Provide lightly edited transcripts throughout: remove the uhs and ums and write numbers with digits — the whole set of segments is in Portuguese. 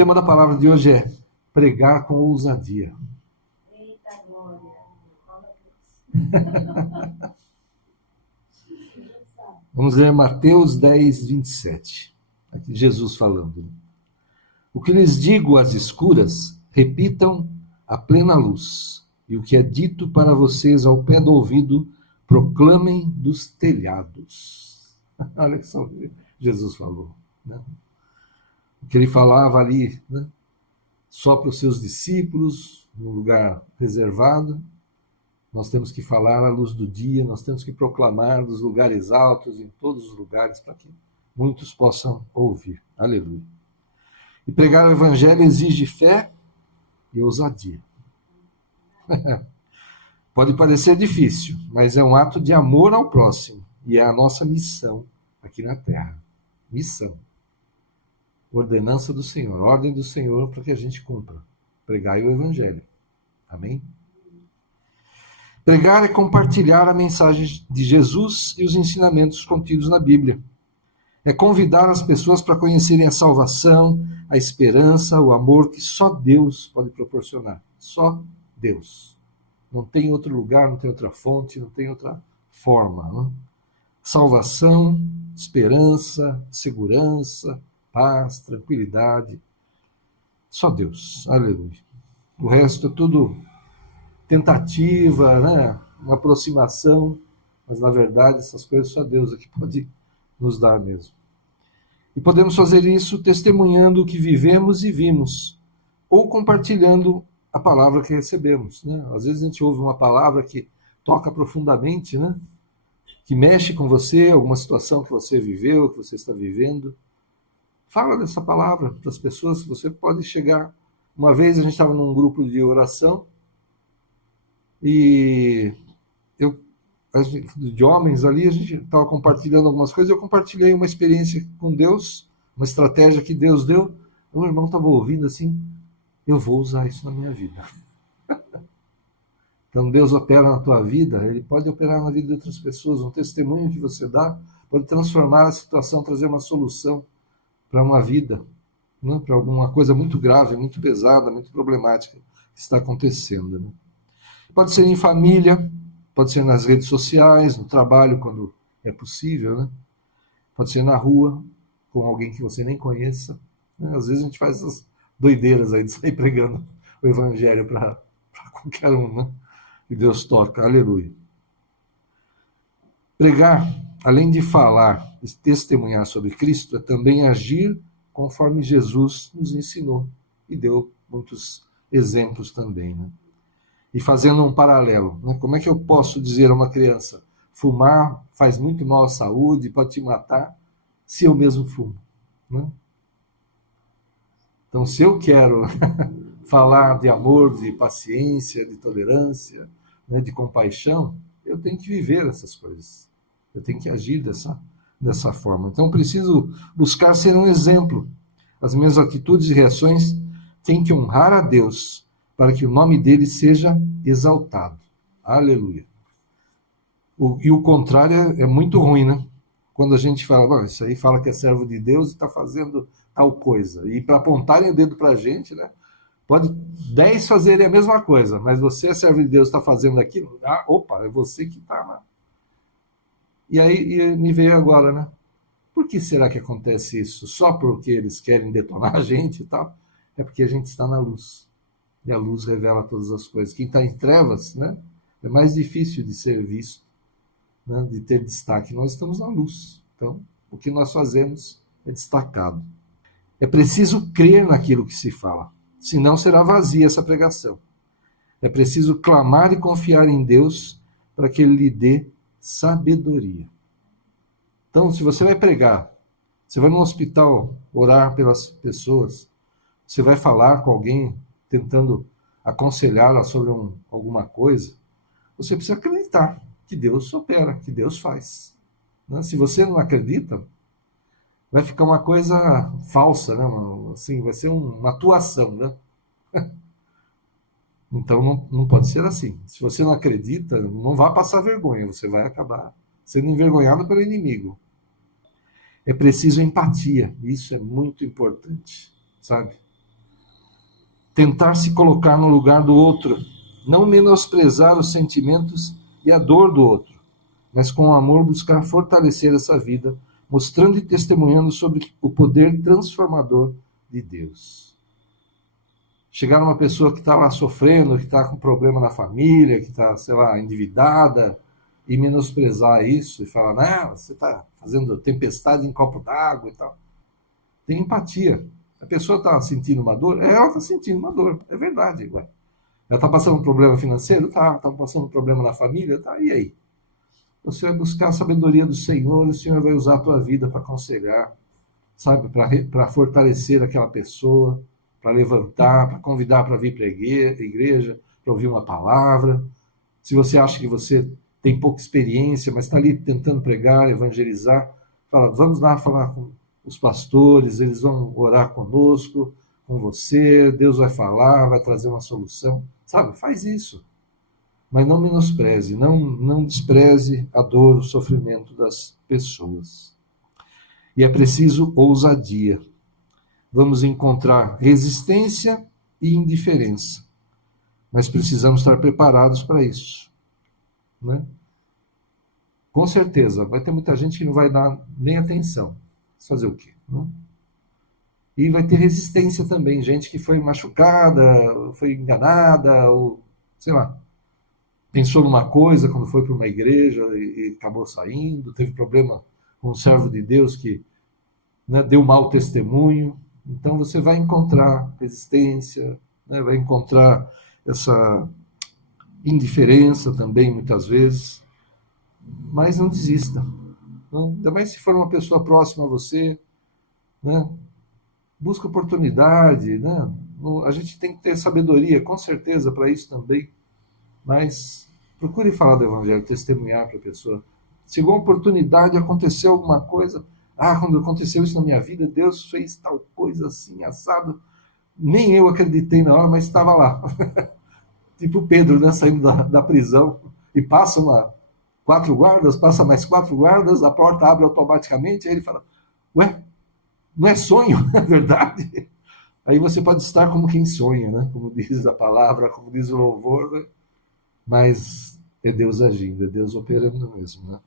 tema da palavra de hoje é pregar com ousadia. Eita glória! Vamos ler Mateus 10, 27. Aqui Jesus falando. O que lhes digo às escuras, repitam à plena luz. E o que é dito para vocês ao pé do ouvido, proclamem dos telhados. Olha que só Jesus falou. Né? O que ele falava ali, né? Só para os seus discípulos, num lugar reservado. Nós temos que falar à luz do dia, nós temos que proclamar dos lugares altos, em todos os lugares, para que muitos possam ouvir. Aleluia. E pregar o evangelho exige fé e ousadia. Pode parecer difícil, mas é um ato de amor ao próximo, e é a nossa missão aqui na Terra. Missão. Ordenança do Senhor, ordem do Senhor para que a gente cumpra. Pregai o evangelho. Amém? Pregar é compartilhar a mensagem de Jesus e os ensinamentos contidos na Bíblia. É convidar as pessoas para conhecerem a salvação, a esperança, o amor que só Deus pode proporcionar. Só Deus. Não tem outro lugar, não tem outra fonte, não tem outra forma. Não? Salvação, esperança, segurança, paz, tranquilidade. Só Deus. Aleluia. O resto é tudo tentativa, né? Uma aproximação, mas na verdade essas coisas só Deus é que pode nos dar mesmo. E podemos fazer isso testemunhando o que vivemos e vimos, ou compartilhando a palavra que recebemos. Né? Às vezes a gente ouve uma palavra que toca profundamente, né? Que mexe com você, alguma situação que você viveu, que você está vivendo. Fala dessa palavra para as pessoas, você pode chegar. Uma vez a gente estava num grupo de oração, e de homens ali, a gente estava compartilhando algumas coisas, eu compartilhei uma experiência com Deus, uma estratégia que Deus deu, o irmão estava ouvindo assim, eu vou usar isso na minha vida. Então Deus opera na tua vida, Ele pode operar na vida de outras pessoas, um testemunho que você dá, pode transformar a situação, trazer uma solução para uma vida, né? Para alguma coisa muito grave, muito pesada, muito problemática que está acontecendo, né? Pode ser em família, pode ser nas redes sociais, no trabalho, quando é possível, né? Pode ser na rua, com alguém que você nem conheça. Né? Às vezes a gente faz essas doideiras aí de sair pregando o evangelho para qualquer um, né? E Deus toca, aleluia. Pregar, além de falar e testemunhar sobre Cristo, é também agir conforme Jesus nos ensinou e deu muitos exemplos também, né? E fazendo um paralelo, né? Como é que eu posso dizer a uma criança, fumar faz muito mal à saúde, pode te matar, se eu mesmo fumo? Né? Então, se eu quero falar de amor, de paciência, de tolerância, né, de compaixão, eu tenho que viver essas coisas. Eu tenho que agir dessa forma. Então, eu preciso buscar ser um exemplo. As minhas atitudes e reações têm que honrar a Deus, para que o nome dele seja exaltado. Aleluia. E o contrário é muito ruim, né? Quando a gente fala, isso aí fala que é servo de Deus e está fazendo tal coisa. E para apontarem o dedo para a gente, né? Pode 10 fazerem a mesma coisa, mas você é servo de Deus, está fazendo aquilo. Ah, opa, é você que está lá. E aí me veio agora, né? Por que será que acontece isso? Só porque eles querem detonar a gente e tal? É porque a gente está na luz. E a luz revela todas as coisas. Quem está em trevas, né, é mais difícil de ser visto, né, de ter destaque. Nós estamos na luz. Então, o que nós fazemos é destacado. É preciso crer naquilo que se fala, senão será vazia essa pregação. É preciso clamar e confiar em Deus para que Ele lhe dê sabedoria. Então, se você vai pregar, você vai no hospital orar pelas pessoas, você vai falar com alguém tentando aconselhá-la sobre alguma coisa, você precisa acreditar que Deus opera, que Deus faz. Né? Se você não acredita, vai ficar uma coisa falsa, né? Assim, vai ser uma atuação. Né? Então não pode ser assim. Se você não acredita, não vai passar vergonha, você vai acabar sendo envergonhado pelo inimigo. É preciso empatia, isso é muito importante, sabe? tentar se colocar no lugar do outro, não menosprezar os sentimentos e a dor do outro, mas com amor buscar fortalecer essa vida, mostrando e testemunhando sobre o poder transformador de Deus. Chegar uma pessoa que está lá sofrendo, que está com problema na família, que está, sei lá, endividada, e menosprezar isso, e falar, não, você está fazendo tempestade em copo d'água e tal. Tem empatia. A pessoa está sentindo uma dor? Ela está sentindo uma dor, é verdade. Ela está passando um problema financeiro? Tá. Está passando um problema na família? Tá. E aí? Você vai buscar a sabedoria do Senhor, e o Senhor vai usar a tua vida para aconselhar, sabe? Para fortalecer aquela pessoa, para levantar, para convidar para vir para a igreja, para ouvir uma palavra. Se você acha que você tem pouca experiência, mas está ali tentando pregar, evangelizar, fala, vamos lá falar com os pastores, eles vão orar conosco, com você, Deus vai falar, vai trazer uma solução, sabe? Faz isso. Mas não menospreze, não despreze a dor, o sofrimento das pessoas. E é preciso ousadia. Vamos encontrar resistência e indiferença, mas precisamos estar preparados para isso, né? Com certeza, vai ter muita gente que não vai dar nem atenção. Fazer o quê? Né? E vai ter resistência também, gente que foi machucada, foi enganada, ou sei lá, pensou numa coisa quando foi para uma igreja e acabou saindo, teve problema com um servo de Deus que, né, deu mau testemunho. Então você vai encontrar resistência, né, vai encontrar essa indiferença também, muitas vezes, mas não desista. Não? Ainda mais se for uma pessoa próxima a você, né? Busca oportunidade, né? A gente tem que ter sabedoria, com certeza, para isso também, mas procure falar do Evangelho, testemunhar para a pessoa. Chegou uma oportunidade, aconteceu alguma coisa, quando aconteceu isso na minha vida, Deus fez tal coisa assim, assado, nem eu acreditei na hora, mas estava lá. Tipo Pedro, né, saindo da prisão, e passa passa mais 4 guardas, a porta abre automaticamente, aí ele fala, ué, não é sonho, é verdade? Aí você pode estar como quem sonha, né? Como diz a palavra, como diz o louvor, né? Mas é Deus agindo, é Deus operando mesmo, né?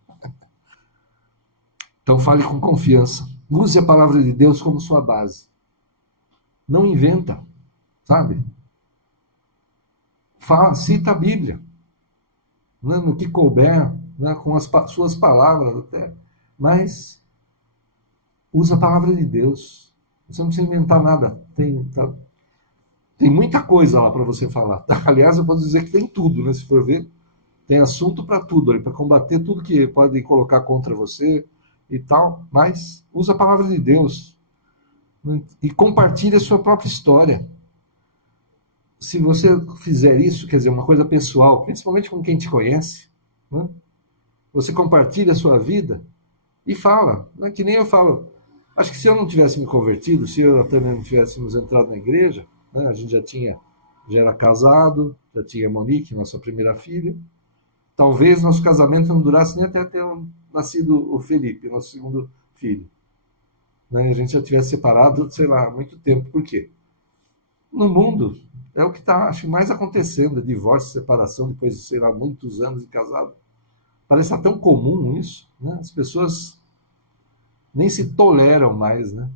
Então fale com confiança, use a palavra de Deus como sua base, não inventa, sabe? Cita a Bíblia, né? No que couber, né? Com as suas palavras até, mas usa a palavra de Deus, você não precisa inventar nada, tem muita coisa lá para você falar. Aliás, eu posso dizer que tem tudo, né? Se for ver, tem assunto para tudo ali, para combater tudo que pode colocar contra você e tal, mas usa a palavra de Deus, né? E compartilhe a sua própria história. Se você fizer isso, quer dizer, uma coisa pessoal, principalmente com quem te conhece, né? Você compartilha a sua vida e fala, né? Que nem eu falo. Acho que se eu não tivesse me convertido, se eu até não tivéssemos entrado na igreja, né? A gente já era casado, já tinha a Monique, nossa primeira filha, talvez nosso casamento não durasse nem até ter nascido o Felipe, nosso segundo filho, né? A gente já tivesse separado, sei lá, há muito tempo. Por quê? No mundo é o que está, acho, mais acontecendo, divórcio, separação, depois de, sei lá, muitos anos de casado. Parece estar tão comum isso, né? As pessoas nem se toleram mais, né?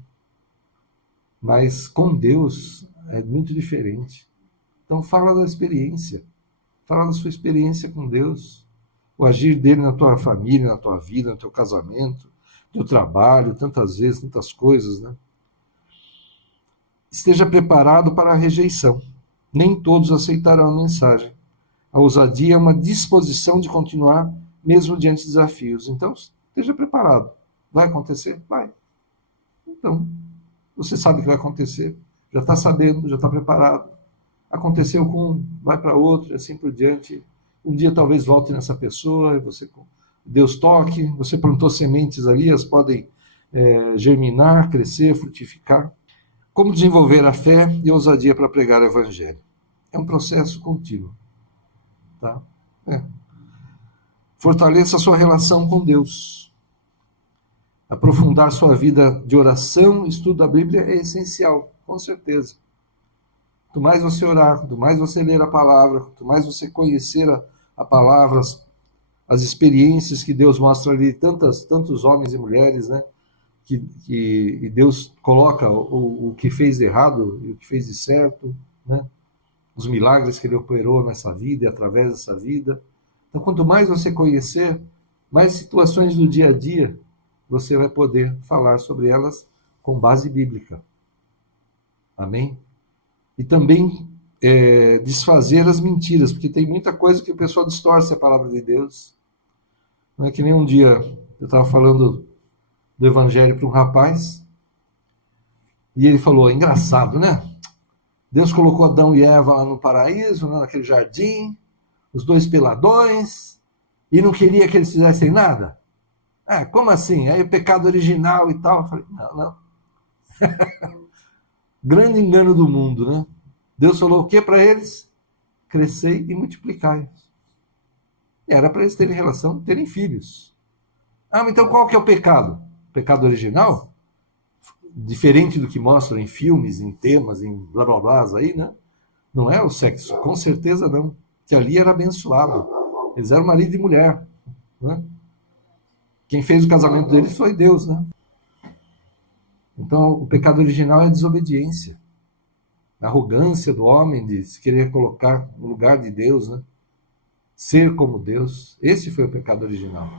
Mas com Deus é muito diferente. Então fala da experiência, fala da sua experiência com Deus, o agir dele na tua família, na tua vida, no teu casamento, no teu trabalho, tantas vezes, tantas coisas, né? Esteja preparado para a rejeição. Nem todos aceitarão a mensagem. A ousadia é uma disposição de continuar mesmo diante de desafios. Então, esteja preparado. Vai acontecer? Vai. Então, você sabe que vai acontecer. Já está sabendo, já está preparado. Aconteceu com um, vai para outro, e assim por diante. Um dia talvez volte nessa pessoa, Deus toque, você plantou sementes ali, elas podem germinar, crescer, frutificar. Como desenvolver a fé e a ousadia para pregar o Evangelho? É um processo contínuo. Tá? Fortaleça a sua relação com Deus. Aprofundar sua vida de oração, estudo da Bíblia é essencial, com certeza. Quanto mais você orar, quanto mais você ler a palavra, quanto mais você conhecer a palavra, as experiências que Deus mostra ali, tantos homens e mulheres, né? Que Deus coloca o que fez de errado e o que fez de certo, né? Os milagres que ele operou nessa vida e através dessa vida. Então, quanto mais você conhecer, mais situações do dia a dia você vai poder falar sobre elas com base bíblica. Amém? E também desfazer as mentiras, porque tem muita coisa que o pessoal distorce a palavra de Deus. Não é que nem um dia eu estava falando do evangelho para um rapaz, e ele falou, engraçado, né? Deus colocou Adão e Eva lá no paraíso, né, naquele jardim, os dois peladões, e não queria que eles fizessem nada? Como assim? Aí o pecado original e tal. Eu falei, não. Grande engano do mundo, né? Deus falou o que para eles? Crescei e multiplicai. Era para eles terem relação, terem filhos. Mas então qual que é o pecado? O pecado original? Diferente do que mostram em filmes, em temas, em blá blá blá aí, né? Não é o sexo, com certeza não. Que ali era abençoado. Eles eram marido e mulher, né? Quem fez o casamento deles foi Deus, né? Então, o pecado original é a desobediência. A arrogância do homem de se querer colocar no lugar de Deus, né? Ser como Deus. Esse foi o pecado original.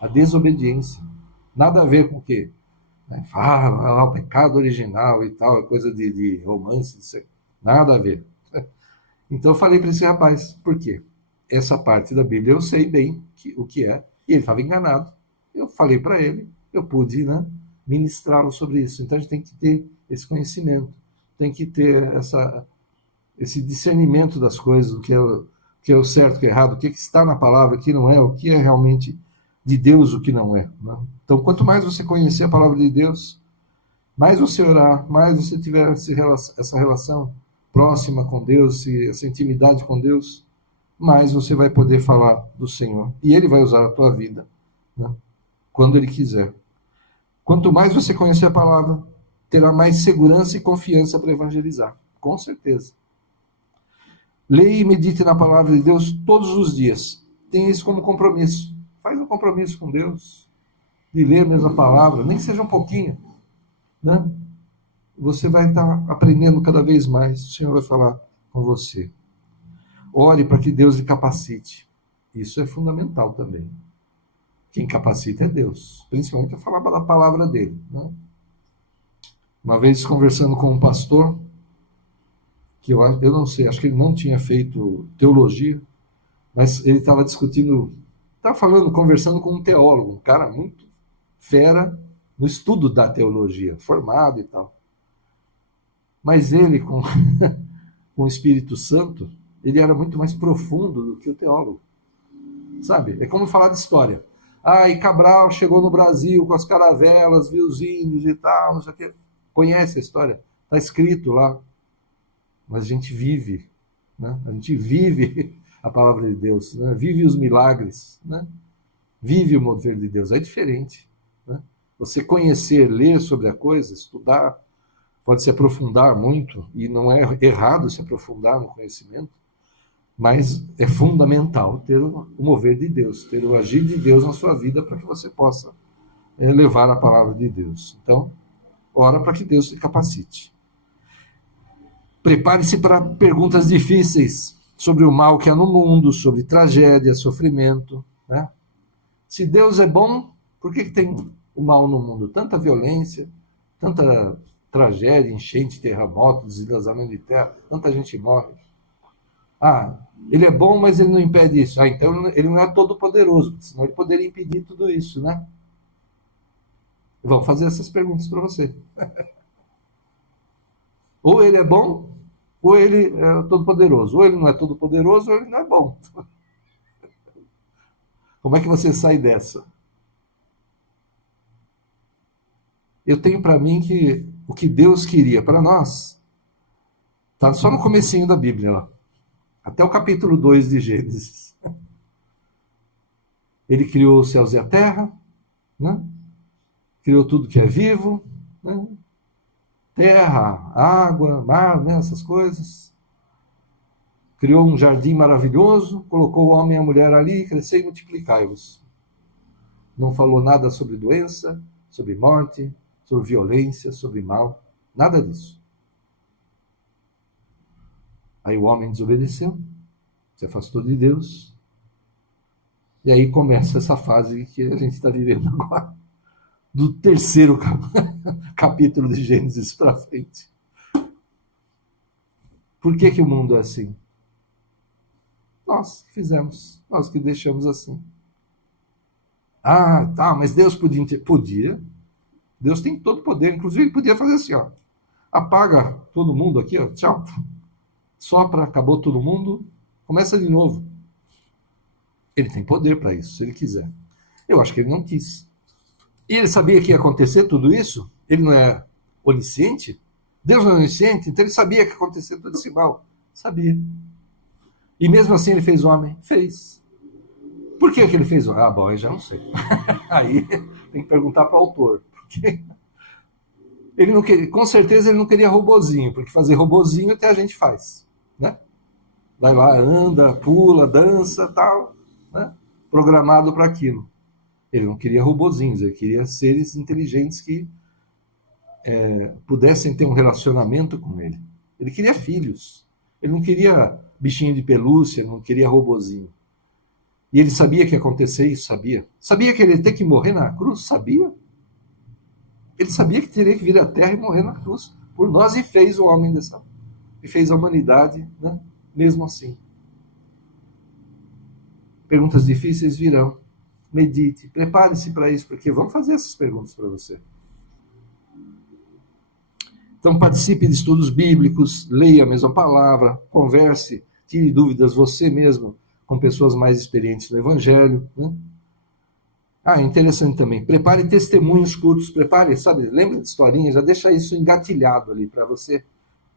A desobediência. Nada a ver com o quê? O pecado original e tal, coisa de romance, isso aí. Nada a ver. Então eu falei para esse rapaz, por quê? Essa parte da Bíblia eu sei bem o que é, e ele estava enganado. Eu falei para ele, eu pude, né, ministrá-lo sobre isso. Então a gente tem que ter esse conhecimento, tem que ter esse discernimento das coisas, do que é o certo, o que é errado, o que está na palavra, o que não é, o que é realmente de Deus, o que não é. Né? Então, quanto mais você conhecer a palavra de Deus, mais você orar, mais você tiver essa relação próxima com Deus, essa intimidade com Deus, mais você vai poder falar do Senhor. E Ele vai usar a tua vida, né? Quando Ele quiser. Quanto mais você conhecer a palavra, terá mais segurança e confiança para evangelizar. Com certeza. Leia e medite na palavra de Deus todos os dias. Tenha isso como compromisso. Faz um compromisso com Deus de ler mesmo a palavra, nem que seja um pouquinho, né? Você vai estar aprendendo cada vez mais. O Senhor vai falar com você. Ore para que Deus lhe capacite. Isso é fundamental também. Quem capacita é Deus, principalmente a falar da palavra dele, né? Uma vez conversando com um pastor, que eu não sei, acho que ele não tinha feito teologia, mas ele estava discutindo, conversando com um teólogo, um cara muito fera no estudo da teologia, formado e tal. Mas ele, com o Espírito Santo, ele era muito mais profundo do que o teólogo. Sabe? É como falar de história. E Cabral chegou no Brasil com as caravelas, viu os índios e tal, não sei o quê. Conhece a história? Está escrito lá. Mas a gente vive, né? A gente vive a palavra de Deus, né? Vive os milagres, né? Vive o mover de Deus. É diferente, né? Você conhecer, ler sobre a coisa, estudar, pode se aprofundar muito, e não é errado se aprofundar no conhecimento, mas é fundamental ter o mover de Deus, ter o agir de Deus na sua vida para que você possa levar a palavra de Deus. Então, ora para que Deus te capacite. Prepare-se para perguntas difíceis sobre o mal que há no mundo, sobre tragédia, sofrimento, né? Se Deus é bom, por que tem o mal no mundo? Tanta violência, tanta tragédia, enchente, terremoto, deslizamento de terra, tanta gente morre. Ele é bom, mas ele não impede isso. Então ele não é todo poderoso, senão ele poderia impedir tudo isso, né? Vou fazer essas perguntas para você. Ou ele é bom, ou ele é todo poderoso. Ou ele não é todo poderoso, ou ele não é bom. Como é que você sai dessa? Eu tenho para mim que o que Deus queria para nós está só no comecinho da Bíblia, ó. Até o capítulo 2 de Gênesis. Ele criou os céus e a terra, né? Criou tudo que é vivo, né? terra, água, mar, né, essas coisas. Criou um jardim maravilhoso, colocou o homem e a mulher ali, crescei e multiplicai-vos. Não falou nada sobre doença, sobre morte, sobre violência, sobre mal, nada disso. Aí o homem desobedeceu, se afastou de Deus, e aí começa essa fase que a gente está vivendo agora, do terceiro capítulo de Gênesis para frente. Por que o mundo é assim? Nós que fizemos, nós que deixamos assim. Ah, tá, mas Deus podia. Podia. Deus tem todo o poder, inclusive ele podia fazer assim, ó. Apaga todo mundo aqui, ó, tchau. Sopra, acabou todo mundo, começa de novo. Ele tem poder para isso, se ele quiser. Eu acho que ele não quis. E ele sabia que ia acontecer tudo isso? Ele não é onisciente? Deus não é onisciente? Então ele sabia que ia acontecer tudo esse mal. Sabia. E mesmo assim ele fez homem? Fez. Por que ele fez homem? Ah, bom, eu já não sei. Aí tem que perguntar para o autor. Porque ele não queria, com certeza ele não queria robozinho, porque fazer robozinho até a gente faz, né? Vai lá, anda, pula, dança, tal, né? Programado para aquilo. Ele não queria robozinhos, ele queria seres inteligentes que pudessem ter um relacionamento com ele. Ele queria filhos. Ele não queria bichinho de pelúcia, ele não queria robozinho. E ele sabia que ia acontecer isso, sabia. Sabia que ele ia ter que morrer na cruz, sabia. Ele sabia que teria que vir à Terra e morrer na cruz por nós e fez o homem dessa, e fez a humanidade, né? Mesmo assim. Perguntas difíceis virão. Medite, prepare-se para isso, porque vamos fazer essas perguntas para você. Então participe de estudos bíblicos, leia a mesma palavra, converse, tire dúvidas você mesmo com pessoas mais experientes no Evangelho, né? Ah, interessante também. Prepare testemunhos curtos, prepare, sabe, lembra de historinhas, já deixa isso engatilhado ali para você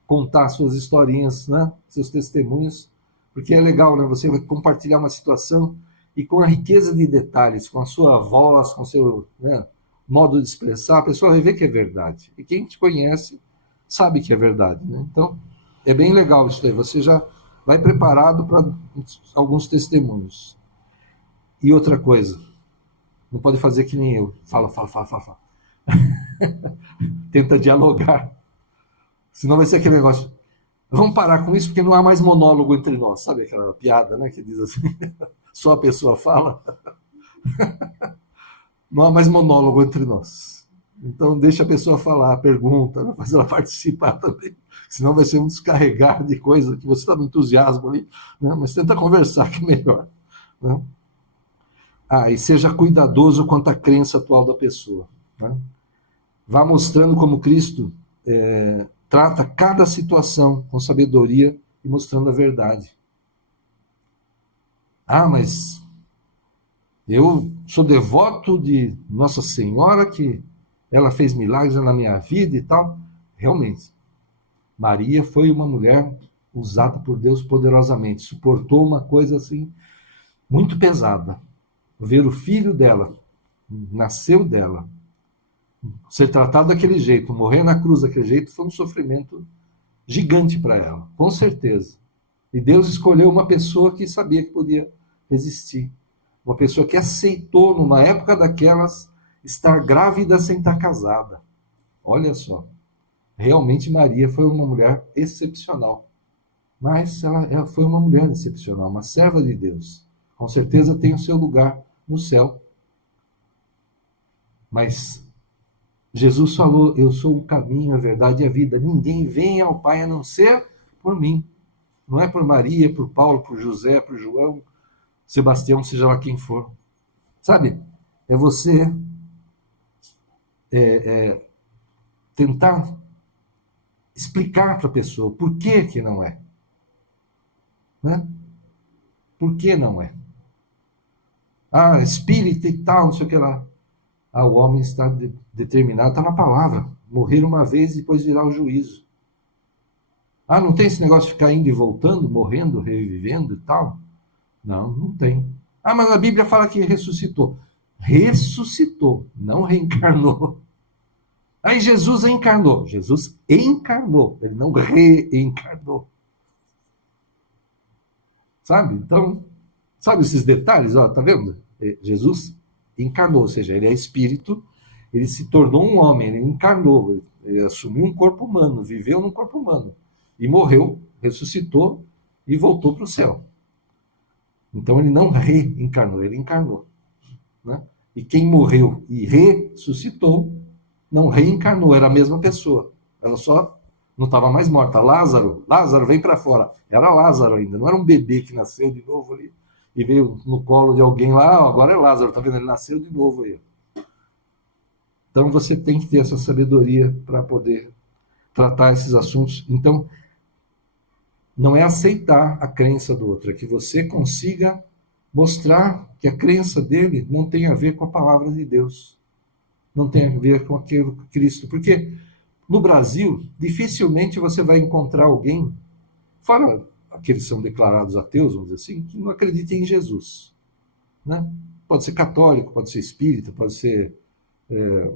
contar suas historinhas, né? Seus testemunhos, porque é legal, né? Você vai compartilhar uma situação e com a riqueza de detalhes, com a sua voz, com o seu, né, modo de expressar, a pessoa vai ver que é verdade. E quem te conhece sabe que é verdade, né? Então, é bem legal isso aí. Você já vai preparado para alguns testemunhos. E outra coisa, não pode fazer que nem eu. Fala. Tenta dialogar. Senão vai ser aquele negócio. Vamos parar com isso porque não há mais monólogo entre nós. Sabe aquela piada, né? Que diz assim, só a pessoa fala. Não há mais monólogo entre nós. Então deixa a pessoa falar, pergunta, né? Faz ela participar também. Senão vai ser um descarregar de coisa que você está no entusiasmo ali, né? Mas tenta conversar que é melhor, né? E seja cuidadoso quanto à crença atual da pessoa, né? Vá mostrando como Cristo trata cada situação com sabedoria e mostrando a verdade. Mas eu sou devoto de Nossa Senhora, que ela fez milagres na minha vida e tal. Realmente, Maria foi uma mulher usada por Deus poderosamente, suportou uma coisa assim muito pesada. Ver o filho dela, nasceu dela, ser tratado daquele jeito, morrer na cruz daquele jeito, foi um sofrimento gigante para ela, com certeza. E Deus escolheu uma pessoa que sabia que podia resistir. Uma pessoa que aceitou, numa época daquelas, estar grávida sem estar casada. Olha só. Realmente Maria foi uma mulher excepcional. Mas ela foi uma mulher excepcional, uma serva de Deus. Com certeza tem o seu lugar no céu. Mas Jesus falou, eu sou o caminho, a verdade e a vida. Ninguém vem ao Pai a não ser por mim. Não é por Maria, por Paulo, por José, por João, Sebastião, seja lá quem for. Sabe? É você tentar explicar para a pessoa por que não é. Né? Por que não é? Espírita e tal, não sei o que lá. O homem está determinado, está na palavra. Morrer uma vez e depois virá o juízo. Não tem esse negócio de ficar indo e voltando, morrendo, revivendo e tal? Não tem. Mas a Bíblia fala que ressuscitou. Ressuscitou, não reencarnou. Aí Jesus encarnou. Jesus encarnou, ele não reencarnou. Sabe? Então, sabe esses detalhes? Ó, tá vendo? Jesus encarnou, ou seja, ele é espírito, ele se tornou um homem, ele encarnou, ele assumiu um corpo humano, viveu num corpo humano, e morreu, ressuscitou e voltou para o céu. Então ele não reencarnou, ele encarnou. Né? E quem morreu e ressuscitou, não reencarnou, era a mesma pessoa. Ela só não estava mais morta. Lázaro, vem para fora. Era Lázaro ainda, não era um bebê que nasceu de novo ali e veio no colo de alguém lá, agora é Lázaro, tá vendo? Ele nasceu de novo aí. Então você tem que ter essa sabedoria para poder tratar esses assuntos. Então, não é aceitar a crença do outro, é que você consiga mostrar que a crença dele não tem a ver com a palavra de Deus, não tem a ver com aquilo que Cristo. Porque no Brasil, dificilmente você vai encontrar alguém, fora aqueles que são declarados ateus, vamos dizer assim, que não acreditem em Jesus. Né? Pode ser católico, pode ser espírita, pode ser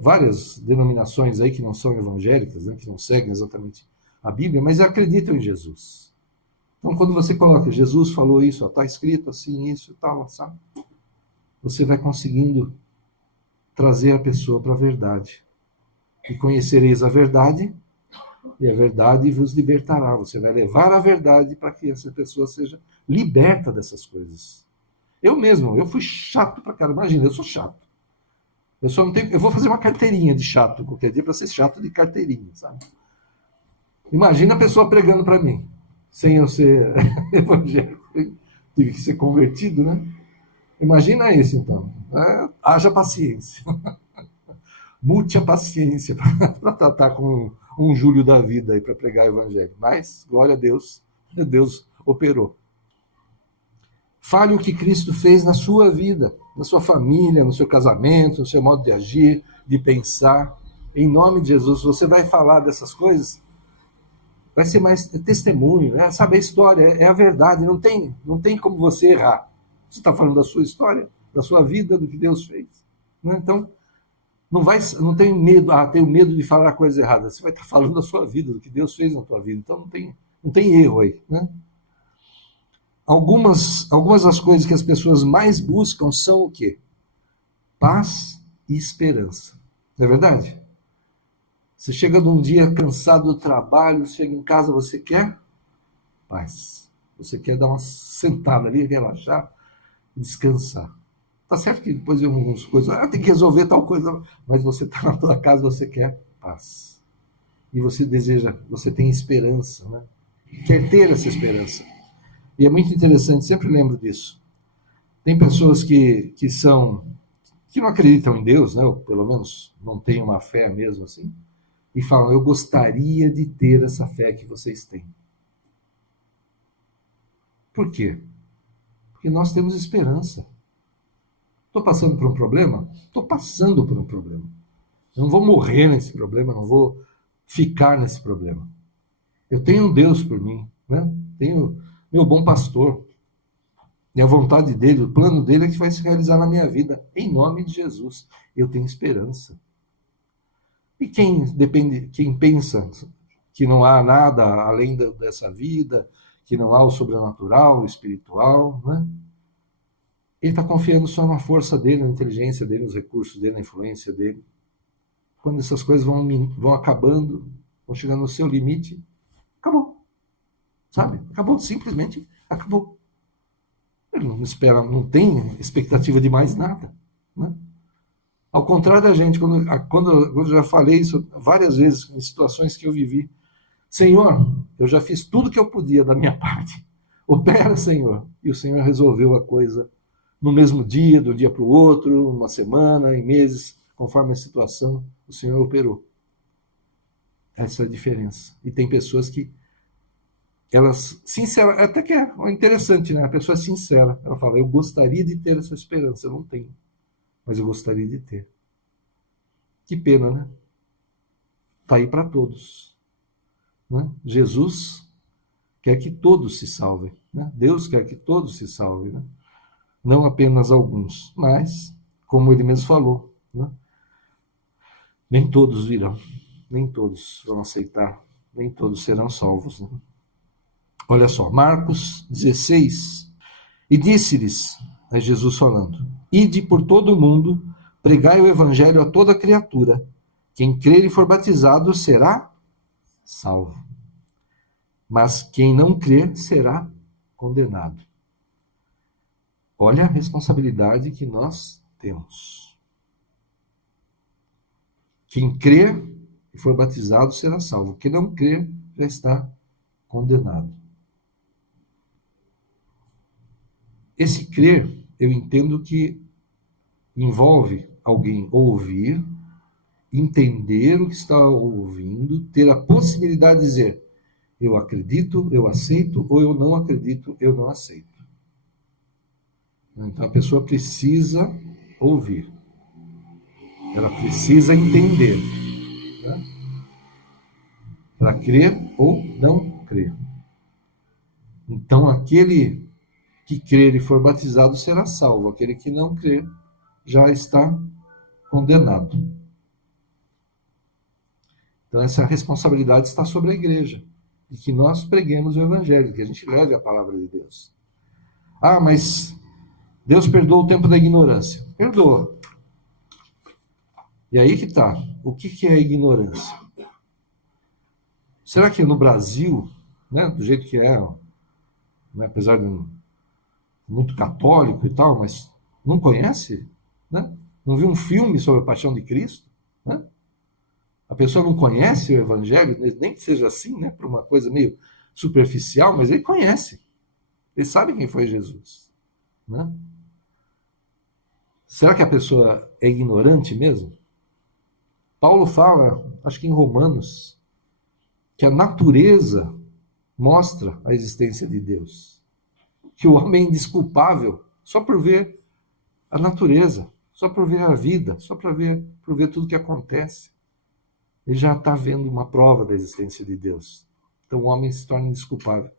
várias denominações aí que não são evangélicas, né, que não seguem exatamente a Bíblia, mas acreditam em Jesus. Então, quando você coloca, Jesus falou isso, está escrito assim, isso e tal, sabe? Você vai conseguindo trazer a pessoa para a verdade. E conhecereis a verdade, e a verdade vos libertará. Você vai levar a verdade para que essa pessoa seja liberta dessas coisas. Eu fui chato pra caramba. Imagina, eu sou chato. Eu só não tenho. Eu vou fazer uma carteirinha de chato qualquer dia para ser chato de carteirinha, sabe? Imagina a pessoa pregando para mim, sem eu ser evangélico, tive que ser convertido, né? Imagina isso, então. Haja paciência. Mute a paciência para tratar com um Júlio da vida aí para pregar o evangelho. Mas, glória a Deus, Deus operou. Fale o que Cristo fez na sua vida, na sua família, no seu casamento, no seu modo de agir, de pensar. Em nome de Jesus, você vai falar dessas coisas, vai ser mais testemunho, né? Sabe, a história é a verdade, não tem como você errar. Você está falando da sua história, da sua vida, do que Deus fez. Né? Então, não tem medo, tenho medo de falar coisa errada. Você vai estar falando da sua vida, do que Deus fez na tua vida. Então, não tem erro aí, né? Algumas das coisas que as pessoas mais buscam são o quê? Paz e esperança. Não é verdade? Você chega num dia cansado do trabalho, chega em casa, você quer paz. Você quer dar uma sentada ali, relaxar, descansar. Tá certo que depois vem algumas coisas, tem que resolver tal coisa, mas você está na tua casa, você quer paz. E você tem esperança, né? Quer ter essa esperança. E é muito interessante, sempre lembro disso. Tem pessoas que não acreditam em Deus, né? Ou pelo menos não têm uma fé mesmo assim, e falam, eu gostaria de ter essa fé que vocês têm. Por quê? Porque nós temos esperança. Estou passando por um problema? Estou passando por um problema. Eu não vou morrer nesse problema, não vou ficar nesse problema. Eu tenho um Deus por mim, né? Tenho meu bom pastor. E a vontade dele, o plano dele é que vai se realizar na minha vida. Em nome de Jesus, eu tenho esperança. E quem pensa que não há nada além dessa vida, que não há o sobrenatural, o espiritual, né? Ele está confiando só na força dele, na inteligência dele, nos recursos dele, na influência dele. Quando essas coisas vão acabando, vão chegando no seu limite, acabou. Sabe? Acabou, simplesmente acabou. Ele não espera, não tem expectativa de mais nada, né? Ao contrário da gente, quando eu já falei isso várias vezes em situações que eu vivi, Senhor, eu já fiz tudo que eu podia da minha parte. Opera, Senhor. E o Senhor resolveu a coisa no mesmo dia, de um dia para o outro, uma semana, em meses, conforme a situação, o Senhor operou. Essa é a diferença. E tem pessoas que elas, sincera, até que é interessante, né? A pessoa é sincera. Ela fala, eu gostaria de ter essa esperança. Eu não tenho, mas eu gostaria de ter. Que pena, né? Está aí para todos. Né? Jesus quer que todos se salvem. Né? Deus quer que todos se salvem. Né? Não apenas alguns, mas, como ele mesmo falou, né? Nem todos virão, nem todos vão aceitar, nem todos serão salvos. Né? Olha só, Marcos 16. E disse-lhes, é Jesus falando, ide por todo o mundo, pregai o evangelho a toda criatura. Quem crer e for batizado será salvo. Mas quem não crer será condenado. Olha a responsabilidade que nós temos. Quem crer e for batizado será salvo. Quem não crer já está condenado. Esse crer, eu entendo que envolve alguém ouvir, entender o que está ouvindo, ter a possibilidade de dizer, eu acredito, eu aceito, ou eu não acredito, eu não aceito. Então a pessoa precisa ouvir. Ela precisa entender. Né? Para crer ou não crer. Então aquele que crer e for batizado será salvo. Aquele que não crer já está condenado. Então essa responsabilidade está sobre a igreja. De que nós preguemos o evangelho, que a gente leve a palavra de Deus. Ah, mas Deus perdoa o tempo da ignorância. Perdoa. E aí que está. O que é a ignorância? Será que no Brasil, né, do jeito que é, né, apesar de muito católico e tal, mas não conhece? Né? Não viu um filme sobre a paixão de Cristo? Né? A pessoa não conhece o evangelho, nem que seja assim, né, por uma coisa meio superficial, mas ele conhece. Ele sabe quem foi Jesus. Né? Será que a pessoa é ignorante mesmo? Paulo fala, acho que em Romanos, que a natureza mostra a existência de Deus. Que o homem é indesculpável só por ver a natureza, só por ver a vida, só por ver tudo que acontece. Ele já está vendo uma prova da existência de Deus. Então o homem se torna indesculpável.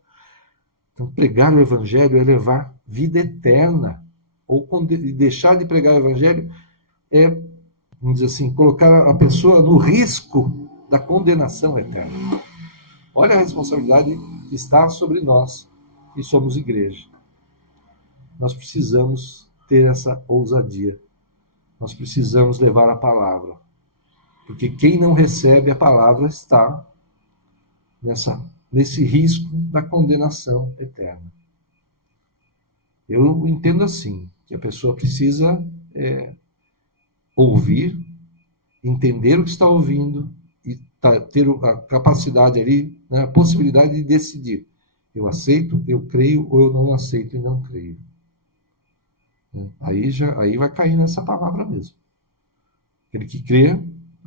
Então pregar o evangelho é levar vida eterna. Ou deixar de pregar o evangelho é, vamos dizer assim, colocar a pessoa no risco da condenação eterna. Olha a responsabilidade que está sobre nós, que somos igreja. Nós precisamos ter essa ousadia. Nós precisamos levar a palavra. Porque quem não recebe a palavra está nesse risco da condenação eterna. Eu entendo assim, que a pessoa precisa ouvir, entender o que está ouvindo e ter a capacidade ali, né, a possibilidade de decidir. Eu aceito, eu creio, ou eu não aceito e não creio. Aí vai cair nessa palavra mesmo. Aquele que crê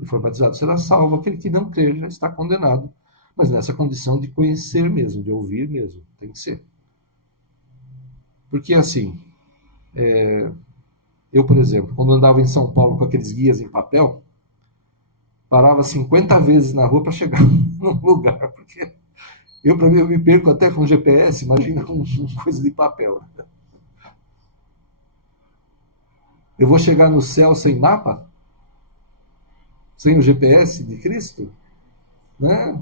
e for batizado será salvo, aquele que não crer já está condenado. Mas nessa condição de conhecer mesmo, de ouvir mesmo, tem que ser. Porque assim, eu, por exemplo, quando andava em São Paulo com aqueles guias em papel, parava 50 vezes na rua para chegar num lugar, porque eu me perco até com GPS, imagina com coisa de papel. Eu vou chegar no céu sem mapa? Sem o GPS de Cristo? Né?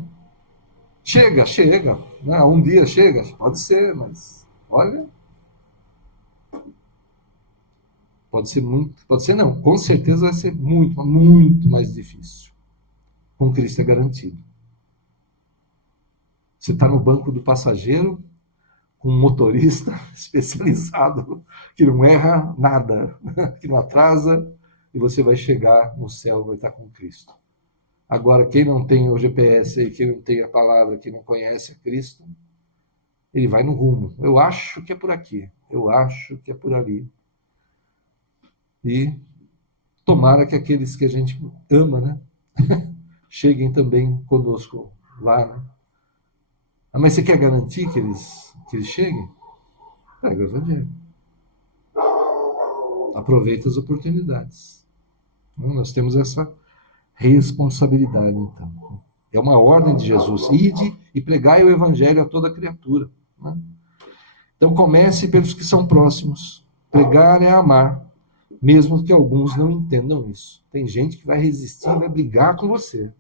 Chega. Né? Um dia chega, pode ser, mas olha... Pode ser não, com certeza vai ser muito, muito mais difícil. Com Cristo é garantido. Você está no banco do passageiro, com um motorista especializado, que não erra nada, que não atrasa, e você vai chegar no céu, vai estar com Cristo. Agora, quem não tem o GPS, quem não tem a palavra, quem não conhece a Cristo, ele vai no rumo. Eu acho que é por aqui, eu acho que é por ali. E tomara que aqueles que a gente ama, né, cheguem também conosco lá, né? Ah, mas você quer garantir que eles cheguem? Pega o evangelho. Aproveita as oportunidades. Nós temos essa responsabilidade, então. É uma ordem de Jesus. Ide e pregai o evangelho a toda criatura. Né? Então comece pelos que são próximos. Pregar é amar. mesmo que alguns não entendam isso. Tem gente que vai resistir, vai brigar com você.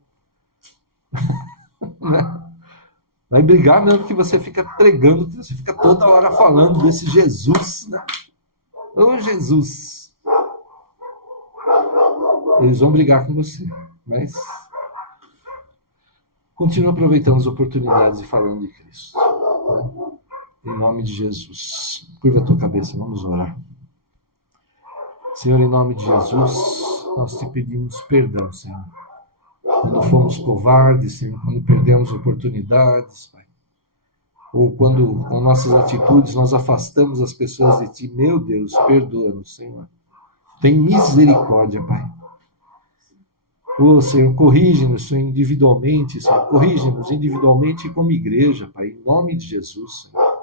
Né? Vai brigar mesmo que você fica pregando, que você fica toda hora falando desse Jesus, né? Ô Jesus! Eles vão brigar com você, mas continua aproveitando as oportunidades e falando de Cristo. Né? Em nome de Jesus. Curva a tua cabeça, vamos orar. Senhor, em nome de Jesus, nós te pedimos perdão, Senhor. Quando fomos covardes, Senhor, quando perdemos oportunidades, Pai. Ou quando, com nossas atitudes, nós afastamos as pessoas de Ti. Meu Deus, perdoa-nos, Senhor. Tem misericórdia, Pai. Senhor, corrige-nos, Senhor, individualmente, Senhor. Corrige-nos individualmente e como igreja, Pai. Em nome de Jesus, Senhor.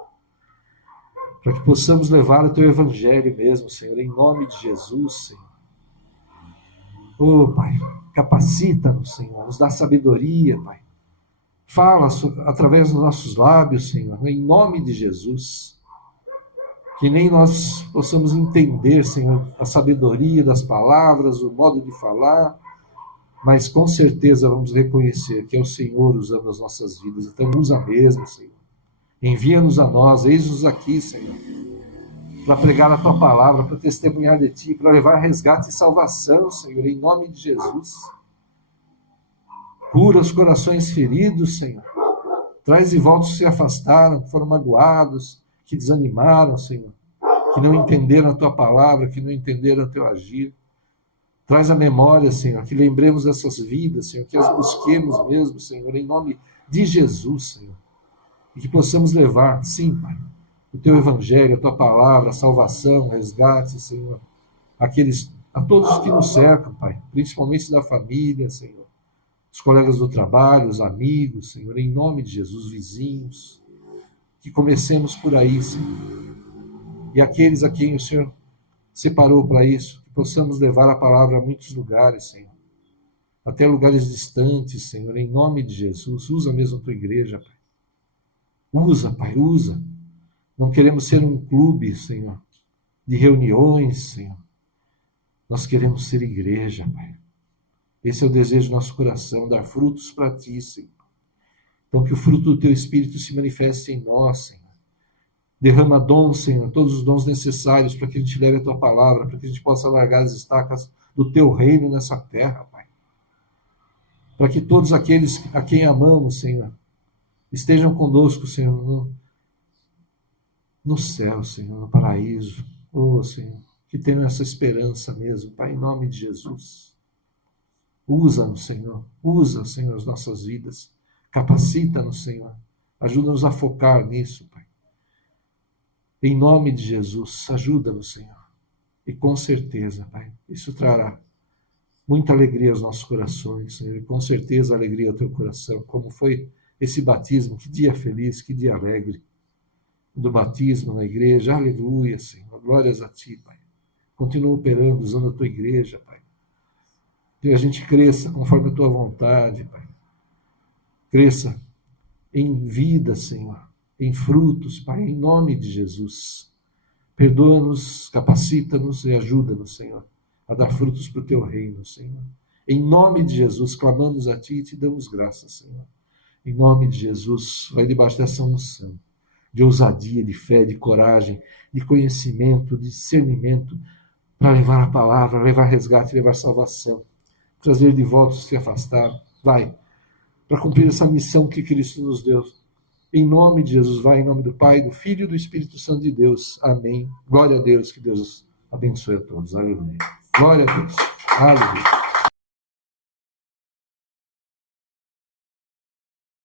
Para que possamos levar o Teu Evangelho mesmo, Senhor. Em nome de Jesus, Senhor. Pai, capacita-nos, Senhor. Nos dá sabedoria, Pai. Fala através dos nossos lábios, Senhor. Em nome de Jesus. Que nem nós possamos entender, Senhor, a sabedoria das palavras, o modo de falar, mas com certeza vamos reconhecer que é o Senhor usando as nossas vidas. Então usa mesmo, Senhor. Envia-nos a nós, eis-nos aqui, Senhor, para pregar a Tua palavra, para testemunhar de Ti, para levar resgate e salvação, Senhor, em nome de Jesus. Cura os corações feridos, Senhor. Traz de volta os que se afastaram, que foram magoados, que desanimaram, Senhor, que não entenderam a Tua palavra, que não entenderam o Teu agir. Traz a memória, Senhor, que lembremos dessas vidas, Senhor, que as busquemos mesmo, Senhor, em nome de Jesus, Senhor. E que possamos levar, sim, Pai, o Teu Evangelho, a Tua palavra, a salvação, o resgate, Senhor, a todos os que nos cercam, Pai, principalmente da família, Senhor, os colegas do trabalho, os amigos, Senhor, em nome de Jesus, vizinhos, que comecemos por aí, Senhor, e aqueles a quem o Senhor separou para isso, que possamos levar a palavra a muitos lugares, Senhor, até lugares distantes, Senhor, em nome de Jesus. Usa mesmo a Tua igreja, Pai. Usa, Pai, usa. Não queremos ser um clube, Senhor, de reuniões, Senhor. Nós queremos ser igreja, Pai. Esse é o desejo do nosso coração, dar frutos para Ti, Senhor. Então que o fruto do Teu Espírito se manifeste em nós, Senhor. Derrama dons, Senhor, todos os dons necessários para que a gente leve a Tua palavra, para que a gente possa largar as estacas do Teu reino nessa terra, Pai. Para que todos aqueles a quem amamos, Senhor, estejam conosco, Senhor, no céu, Senhor, no paraíso. Senhor, que tenham essa esperança mesmo, Pai, em nome de Jesus. Usa-nos, Senhor. Usa, Senhor, as nossas vidas. Capacita-nos, Senhor. Ajuda-nos a focar nisso, Pai. Em nome de Jesus, ajuda-nos, Senhor. E com certeza, Pai, isso trará muita alegria aos nossos corações, Senhor. E com certeza alegria ao Teu coração, como foi esse batismo, que dia feliz, que dia alegre do batismo na igreja. Aleluia, Senhor. Glórias a Ti, Pai. Continua operando, usando a Tua igreja, Pai. Que a gente cresça conforme a Tua vontade, Pai. Cresça em vida, Senhor, em frutos, Pai, em nome de Jesus. Perdoa-nos, capacita-nos e ajuda-nos, Senhor, a dar frutos para o Teu reino, Senhor. Em nome de Jesus, clamamos a Ti e Te damos graças, Senhor. Em nome de Jesus, vai debaixo dessa unção, de ousadia, de fé, de coragem, de conhecimento, de discernimento, para levar a palavra, levar resgate, levar salvação, trazer de volta os que se afastaram. Vai, para cumprir essa missão que Cristo nos deu. Em nome de Jesus, vai, em nome do Pai, do Filho e do Espírito Santo de Deus. Amém. Glória a Deus, que Deus abençoe a todos. Aleluia. Glória a Deus. Aleluia.